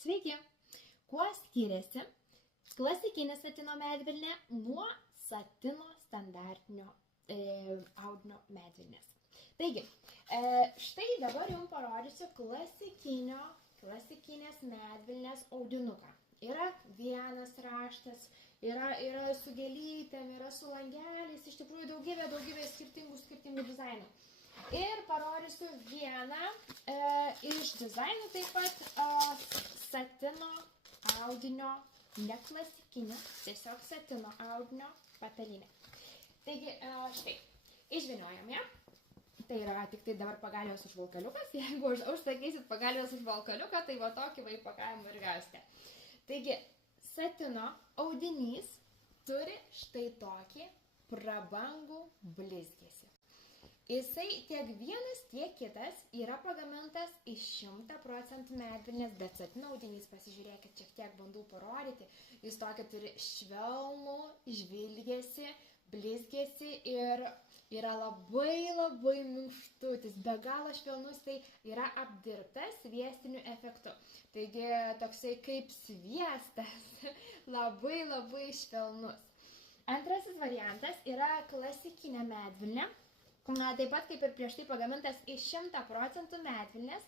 Sveiki! Kuo skiriasi klasikinė satino medvilnė nuo satino standartinio audinio medvilnės? Taigi, štai dabar jums parodysiu klasikinės medvilnės audinuką. Yra vienas raštas, yra su gėlytėm, yra su langeliais, iš tikrųjų daugybė skirtingų dizainų. Ir parodysiu vieną iš dizainų taip pat satino audinio, ne klasikinio, tiesiog satino audinio patalynė. Taigi, štai, išvyniojam ją. Tai yra tik tai dabar pagalvės užvalkaliukas. Jeigu užsakysit pagalvės užvalkaliuką, tai va tokį va įpakavimą ir gausite. Taigi, satino audinys turi štai tokį prabangų blizgesį. Jisai tiek vienas, tiek kitas yra pagamintas iš 100% medvilnės, bet satino audinys, pasižiūrėkit, šiek tiek bandau parodyti, jis tokį turi švelnų žvilgesį, blizgesį ir yra labai minkštutis, be galo švelnus, tai yra apdirbtas sviestiniu efektu. Taigi toksai kaip sviestas, labai švelnus. Antrasis variantas yra klasikinė medvilnė. Taip pat kaip ir prieš tai pagamintas iš 100% medvilnės,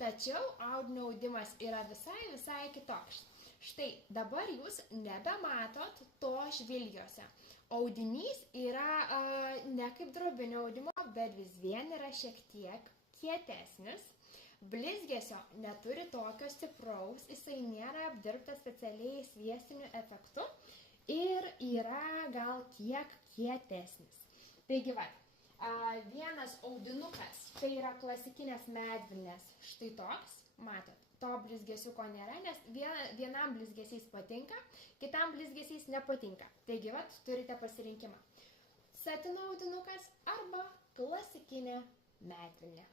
tačiau audinio audimas yra visai kitoks. Štai dabar jūs nebematot to žvilgiuose. Audinys yra ne kaip drobinio audimo, bet vis vien yra šiek tiek kietesnis. Blizgesio neturi tokio stipraus, jisai nėra apdirbtas specialiai sviestiniu efektu ir yra gal kiek kietesnis. Taigi va. Vienas audinukas, tai yra klasikinės medvilnės, štai toks, matot, to blizgesiuko nėra, nes vienam blizgesys patinka, kitam blizgesys nepatinka. Taigi, vat, turite pasirinkimą. Satino audinukas arba klasikinė medvilnė.